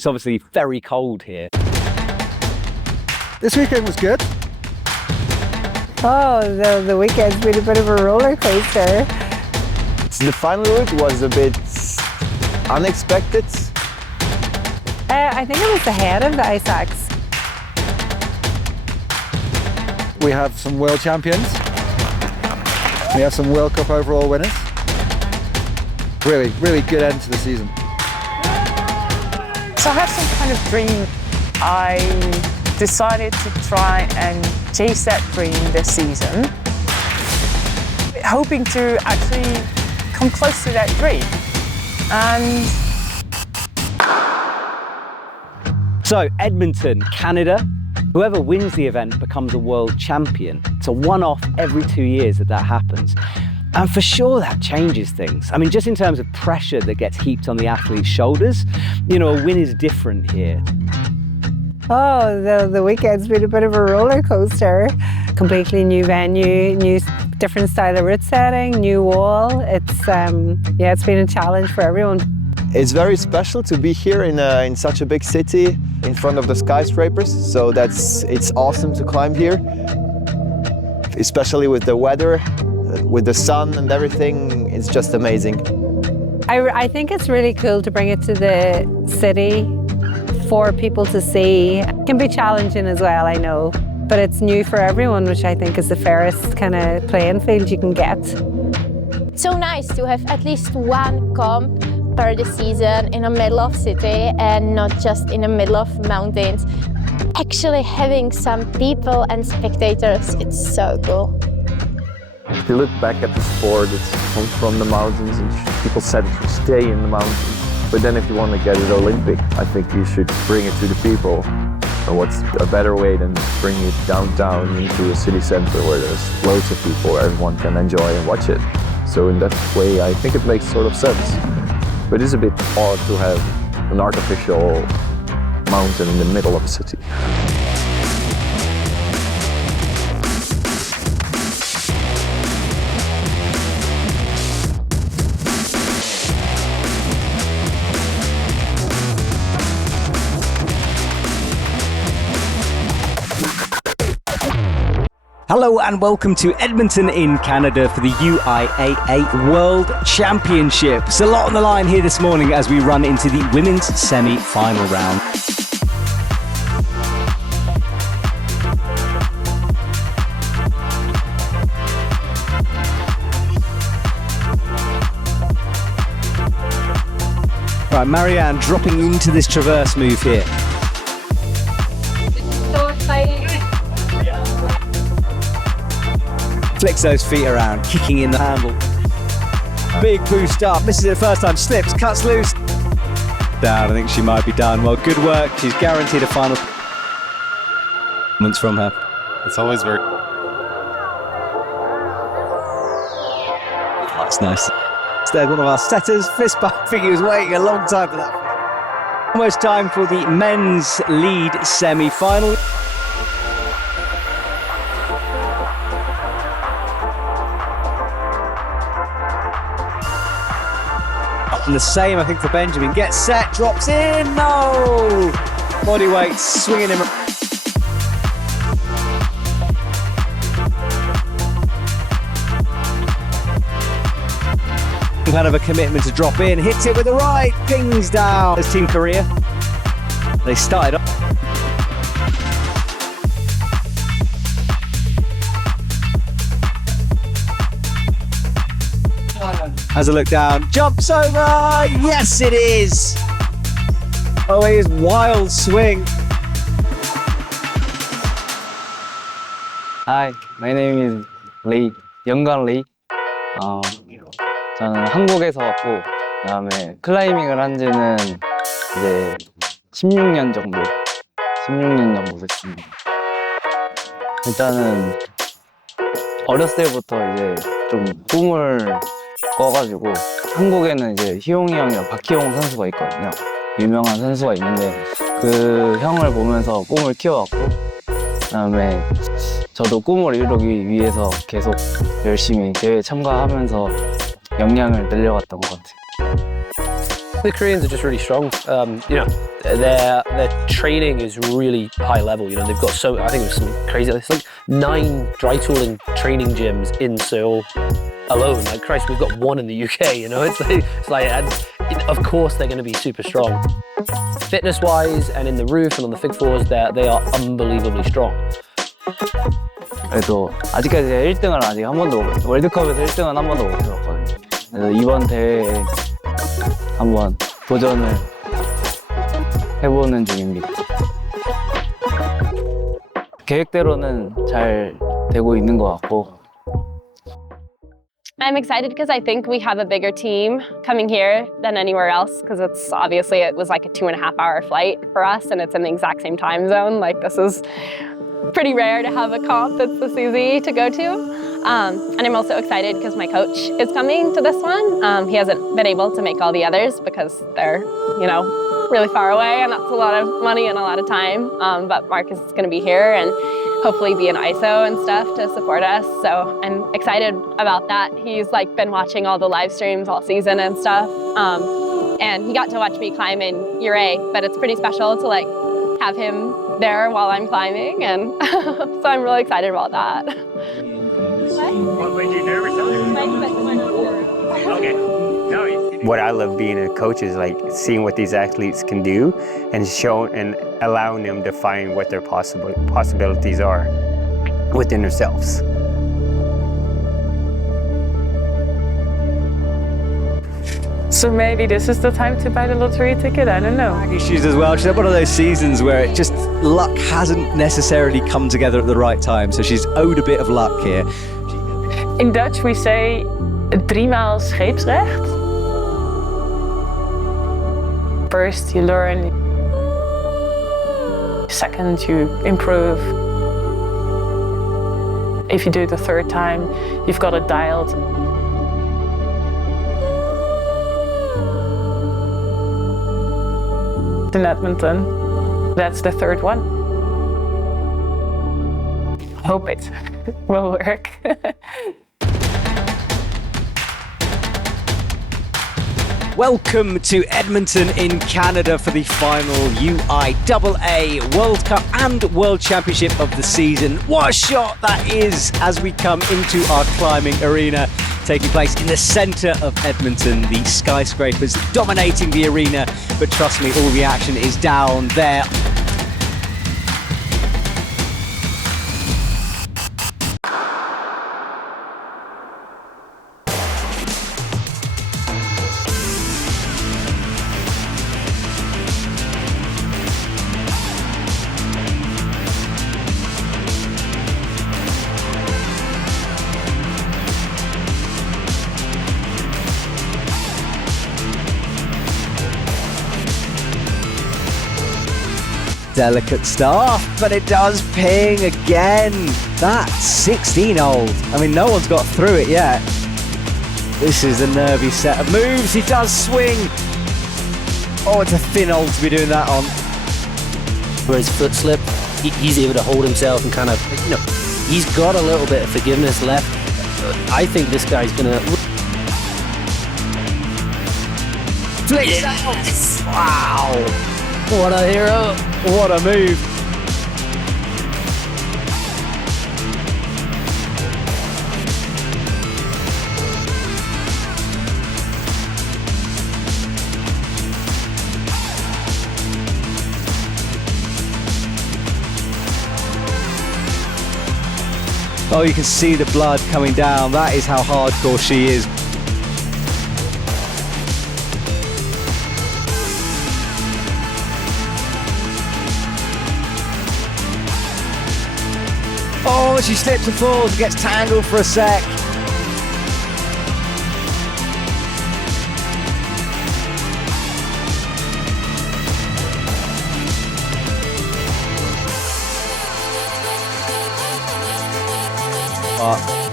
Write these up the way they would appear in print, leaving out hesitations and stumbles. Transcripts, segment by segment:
It's obviously very cold here. This weekend was good. Oh, the weekend's been a bit of a roller coaster. The final route was a bit unexpected. I think it was the head of the ice axe. We have some world champions. We have some World Cup overall winners. Really, really good end to the season. So I had some kind of dream. I decided to try and chase that dream this season, hoping to actually come close to that dream. And So Edmonton, Canada. Whoever wins the event becomes a world champion. It's a one-off every 2 years that happens. And for sure that changes things. I mean, just in terms of pressure that gets heaped on the athlete's shoulders, you know, a win is different here. Oh, the weekend's been a bit of a roller coaster. Completely new venue, different style of route setting, new wall. It's been a challenge for everyone. It's very special to be here in such a big city in front of the skyscrapers. So it's awesome to climb here, especially with the weather, with the sun and everything. It's just amazing. I think it's really cool to bring it to the city for people to see. It can be challenging as well, I know, but it's new for everyone, which I think is the fairest kind of playing field you can get. It's so nice to have at least one comp per the season in the middle of city and not just in the middle of mountains. Actually having some people and spectators, it's so cool. If you look back at the sport, it's comes from the mountains and people said it should stay in the mountains. But then if you want to get it Olympic, I think you should bring it to the people. And what's a better way than bringing it downtown into a city center where there's loads of people, where everyone can enjoy and watch it. So in that way, I think it makes sort of sense. But it's a bit odd to have an artificial mountain in the middle of a city. Hello and welcome to Edmonton in Canada for the UIAA World Championship. It's a lot on the line here this morning as we run into the women's semi-final round. Right, Marianne dropping into this traverse move here. So exciting. Flicks those feet around, kicking in the handle. Big boost up, misses it the first time, slips, cuts loose. Down, I think she might be done. Well, good work. She's guaranteed a final performance from her. It's always very... That's nice. There's one of our setters, fist bump. I think he was waiting a long time for that. Almost time for the men's lead semi-final. And the same, I think, for Benjamin. Gets set, drops in, no! Body weight swinging him. Kind of a commitment to drop in, hits it with the right, pings down. As Team Korea, they started off. Has a look down, jumps over, yes it is! Oh, it is wild swing. Hi, my name is Lee, 영광 Lee. 저는 한국에서 왔고, 그다음에 클라이밍을 한 지는 이제 16년 정도 됐습니다. 일단은 어렸을 때부터 이제 좀 꿈을 꿔가지고 한국에는 이제 희용이 형이랑 박희용 선수가 있거든요. 유명한 선수가 있는데 그 형을 보면서 꿈을 키워왔고, 그다음에 저도 꿈을 이루기 위해서 계속 열심히 대회에 참가하면서 역량을 늘려갔던 것 같아요. The Koreans are just really strong. You know, their training is really high level. You know, they've got I think it was something crazy. It's like 9 dry tooling training gyms in Seoul alone. Like Christ, we've got 1 in the UK. You know, it's like, and of course they're going to be super strong. Fitness-wise, and in the roof and on the fig fours, they are unbelievably strong. 그래도 아직까지 1등을 아직 한 번도 월드컵에서 1등은 한 번도 못 해봤거든요. 그래서 이번 대회에 한번 도전을 해보는 중입니다. 계획대로는 잘 되고 있는 것 같고. I'm excited because I think we have a bigger team coming here than anywhere else, because it's obviously it was like a 2.5-hour flight for us, and it's in the exact same time zone. Like, this is pretty rare to have a comp that's this easy to go to. And I'm also excited because my coach is coming to this one. He hasn't been able to make all the others because they're, you know, really far away, and that's a lot of money and a lot of time. But Marcus is going to be here and hopefully be an ISO and stuff to support us. So I'm excited about that. He's like been watching all the live streams all season and stuff. And he got to watch me climb in Year A, but it's pretty special to like have him there while I'm climbing, and so I'm really excited about that. What made you nervous? Okay. What I love being a coach is like seeing what these athletes can do and allowing them to find what their possibilities are within themselves. So maybe this is the time to buy the lottery ticket, I don't know. Issues as well. She's had one of those seasons where it just luck hasn't necessarily come together at the right time, so she's owed a bit of luck here. In Dutch we say 3 maal scheepsrecht. First you learn, second you improve. If you do it the 3rd time, you've got it dialed. In Edmonton, that's the 3rd one. I hope it will work. Welcome to Edmonton in Canada for the final UIAA World Cup and World Championship of the season. What a shot that is as we come into our climbing arena, taking place in the centre of Edmonton. The skyscrapers dominating the arena, but trust me, all the action is down there. Delicate stuff, but it does ping again. That's 16-old. I mean, no one's got through it yet. This is a nervy set of moves. He does swing. Oh, it's a thin old to be doing that on. Where his foot slipped, he's able to hold himself and kind of, you know, he's got a little bit of forgiveness left. I think this guy's gonna. Yes! Wow! What a hero! What a move! Oh, you can see the blood coming down. That is how hardcore she is. Oh, she slips and falls, gets tangled for a sec.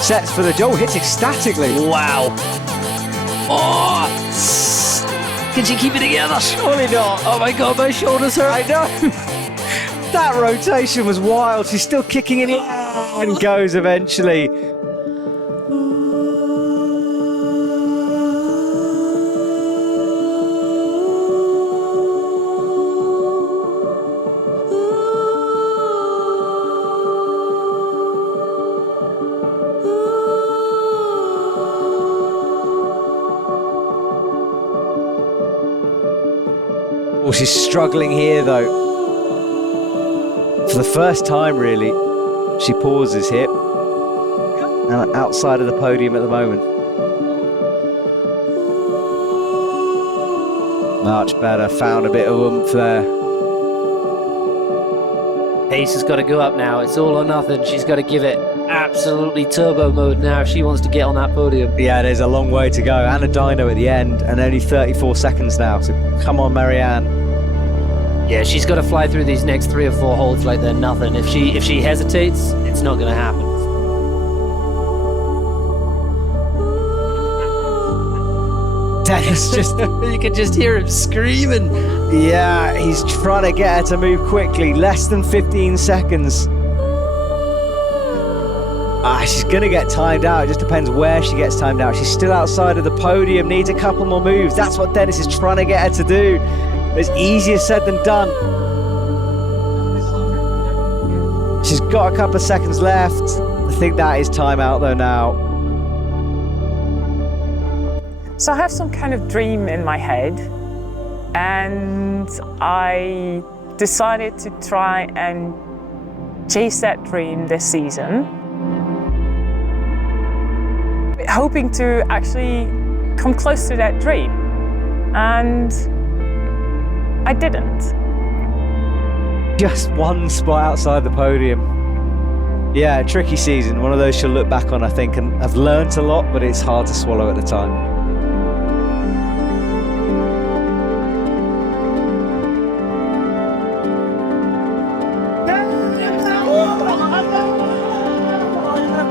Sets for the Joe, hits ecstatically. Wow. Oh, can she keep it together? Surely not. Oh my God, my shoulders hurt. I know. That rotation was wild. She's still kicking in and goes eventually. She's struggling here though. For the first time really, she pauses here. And outside of the podium at the moment. Much better, found a bit of oomph there. Pace has got to go up now. It's all or nothing. She's got to give it absolutely turbo mode now if she wants to get on that podium. Yeah, there's a long way to go, and a dyno at the end, and only 34 seconds now, so come on, Marianne. Yeah, she's got to fly through these next 3 or 4 holds like they're nothing. If she hesitates, it's not going to happen. Dennis just... You can just hear him screaming. Yeah, he's trying to get her to move quickly. Less than 15 seconds. She's going to get timed out. It just depends where she gets timed out. She's still outside of the podium, needs a couple more moves. That's what Dennis is trying to get her to do. It's easier said than done. She's got a couple of seconds left. I think that is time out though now. So I have some kind of dream in my head, and I decided to try and chase that dream this season, hoping to actually come close to that dream, and I didn't. Just one spot outside the podium. Yeah, tricky season, one of those she'll look back on I think and have learnt a lot, but it's hard to swallow at the time.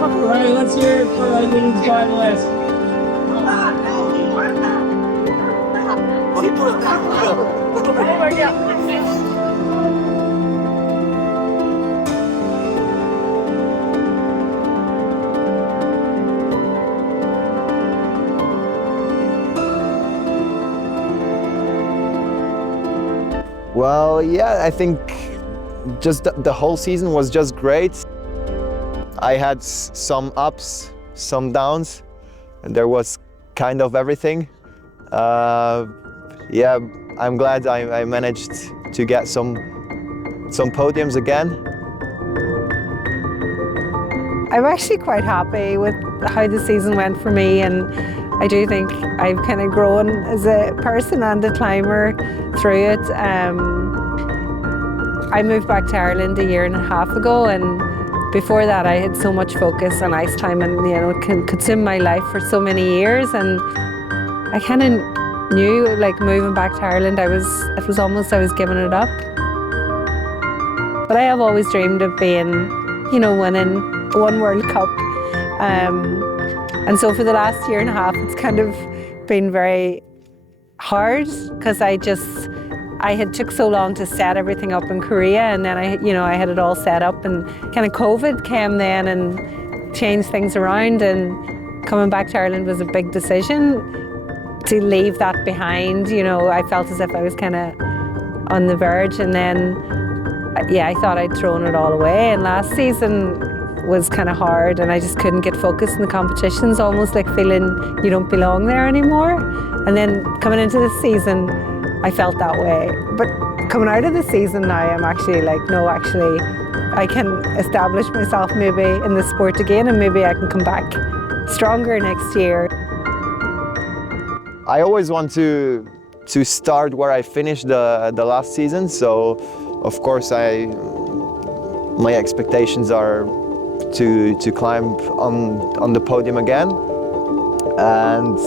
Alright, let's hear it for our little finalist. Well, yeah, I think just the whole season was just great. I had some ups, some downs, and there was kind of everything. Yeah, I'm glad I managed to get some podiums again. I'm actually quite happy with how the season went for me, and I do think I've kind of grown as a person and a climber through it. I moved back to Ireland a year and a half ago, and before that I had so much focus on ice climbing, you know, it consumed my life for so many years, and I kind of knew, like, moving back to Ireland, it was almost I was giving it up. But I have always dreamed of being, you know, winning one World Cup. And so for the last year and a half, it's kind of been very hard because I had took so long to set everything up in Korea, and then I had it all set up, and kind of COVID came then and changed things around, and coming back to Ireland was a big decision to leave that behind. You know, I felt as if I was kind of on the verge, and then, yeah, I thought I'd thrown it all away, and last season was kind of hard, and I just couldn't get focused in the competitions, almost like feeling you don't belong there anymore. And then coming into this season, I felt that way. But coming out of the season now, I'm actually like, no, actually, I can establish myself maybe in the sport again, and maybe I can come back stronger next year. I always want to start where I finished the last season, so of course my expectations are to climb on the podium again, and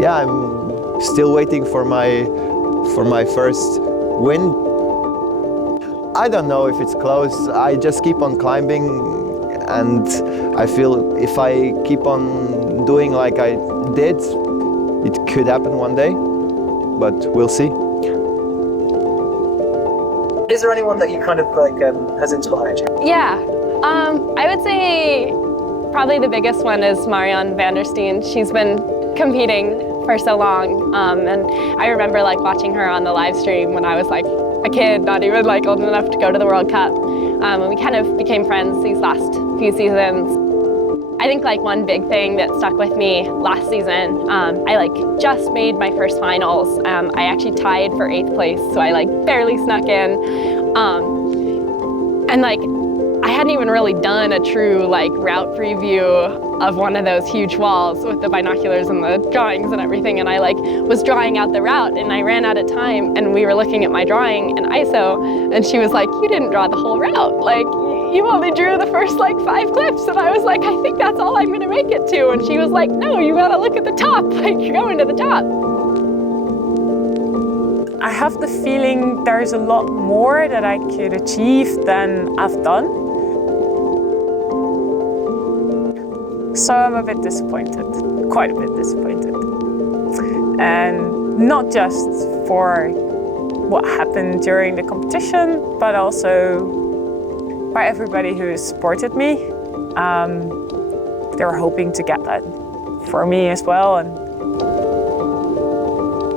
yeah, I'm still waiting for my first win. I don't know if it's close. I just keep on climbing, and I feel if I keep on doing like I did, it could happen one day, but we'll see. Is there anyone that you kind of like has inspired you? Yeah, I would say probably the biggest one is Marianne van der Steen. She's been competing for so long, and I remember like watching her on the live stream when I was like a kid, not even like old enough to go to the World Cup, and we kind of became friends these last few seasons. I think like one big thing that stuck with me last season, I like just made my first finals. I actually tied for 8th place, so I like barely snuck in. And like, I hadn't even really done a true like route preview of one of those huge walls with the binoculars and the drawings and everything. And I like was drawing out the route and I ran out of time and we were looking at my drawing in ISO and she was like, you didn't draw the whole route. Like, you only drew the first like 5 clips. And I was like, I think that's all I'm gonna make it to. And she was like, no, you gotta look at the top. Like, you're going to the top. I have the feeling there's a lot more that I could achieve than I've done. So I'm a bit disappointed, quite a bit disappointed. And not just for what happened during the competition, but also by everybody who has supported me. They were hoping to get that for me as well. And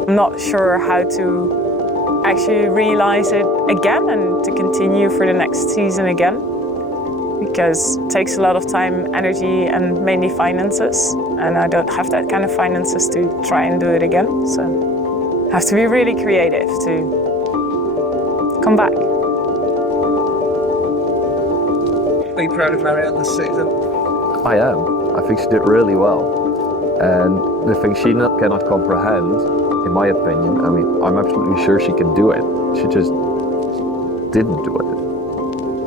I'm not sure how to actually realize it again and to continue for the next season again. Because it takes a lot of time, energy, and mainly finances. And I don't have that kind of finances to try and do it again. So I have to be really creative to come back. Are you proud of Marianne this season? I am. I think she did really well. And the thing she cannot comprehend, in my opinion, I mean, I'm absolutely sure she can do it. She just didn't do it.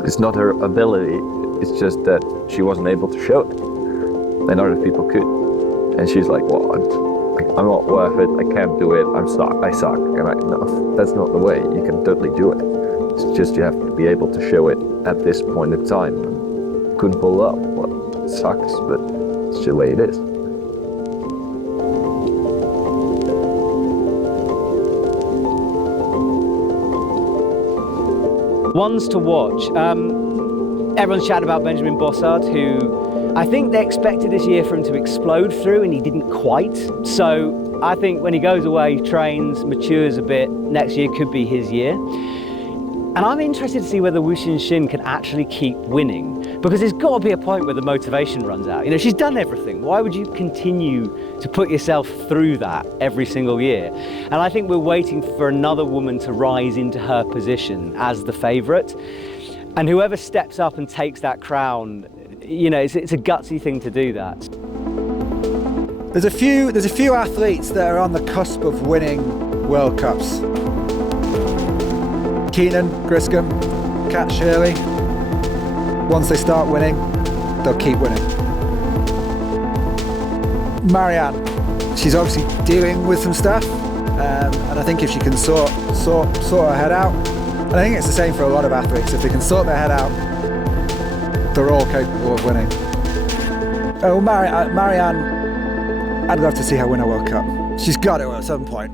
It's not her ability. It's just that she wasn't able to show it, and other people could. And she's like, well, I'm not worth it, I can't do it, I suck. And no, that's not the way. You can totally do it. It's just you have to be able to show it at this point in time. Couldn't pull up. Well, it sucks, but it's the way it is. Ones to watch. Everyone's chatting about Benjamin Bossard, who I think they expected this year for him to explode through, and he didn't quite. So I think when he goes away, trains, matures a bit, next year could be his year. And I'm interested to see whether Wu Xin can actually keep winning, because there's got to be a point where the motivation runs out. You know, she's done everything. Why would you continue to put yourself through that every single year? And I think we're waiting for another woman to rise into her position as the favourite. And whoever steps up and takes that crown, you know, it's a gutsy thing to do that. There's a few athletes that are on the cusp of winning World Cups. Keenan, Griscom, Kat Shirley. Once they start winning, they'll keep winning. Marianne, she's obviously dealing with some stuff, and I think if she can sort her head out, and I think it's the same for a lot of athletes. If they can sort their head out, they're all capable of winning. Oh, Marianne, I'd love to see her win a World Cup. She's got to at some point.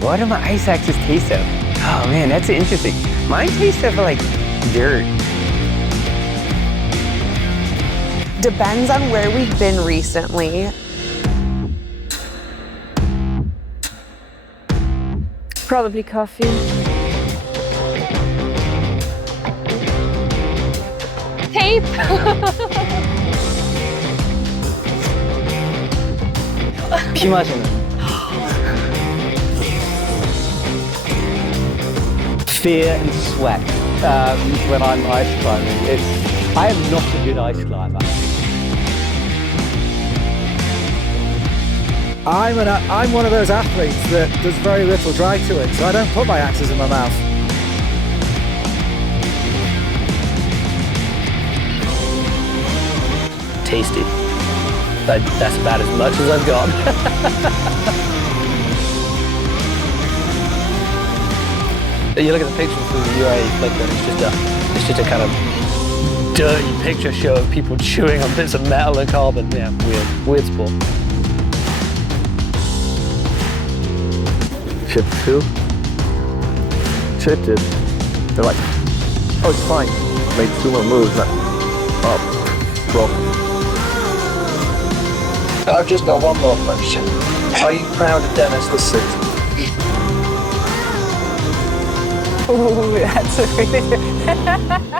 What do my ice axes taste of? Oh man, that's interesting. Mine taste of like dirt. Depends on where we've been recently. Probably coffee. Tape. 피 마시는. Fear and sweat when I'm ice climbing. I am not a good ice climber. I'm one of those athletes that does very little dry tooling, so I don't put my axes in my mouth. Tasty. That's about as much as I've got. You look at the picture from the UAE Flickr, it's just a kind of dirty picture show of people chewing on bits of metal and carbon. Yeah, weird sport. Chip 2. Chipped it. They're like, oh, it's fine. Made 2 more moves. Broken. I've just got one more question. Are you proud of Dennis this season? Ooh, that's a really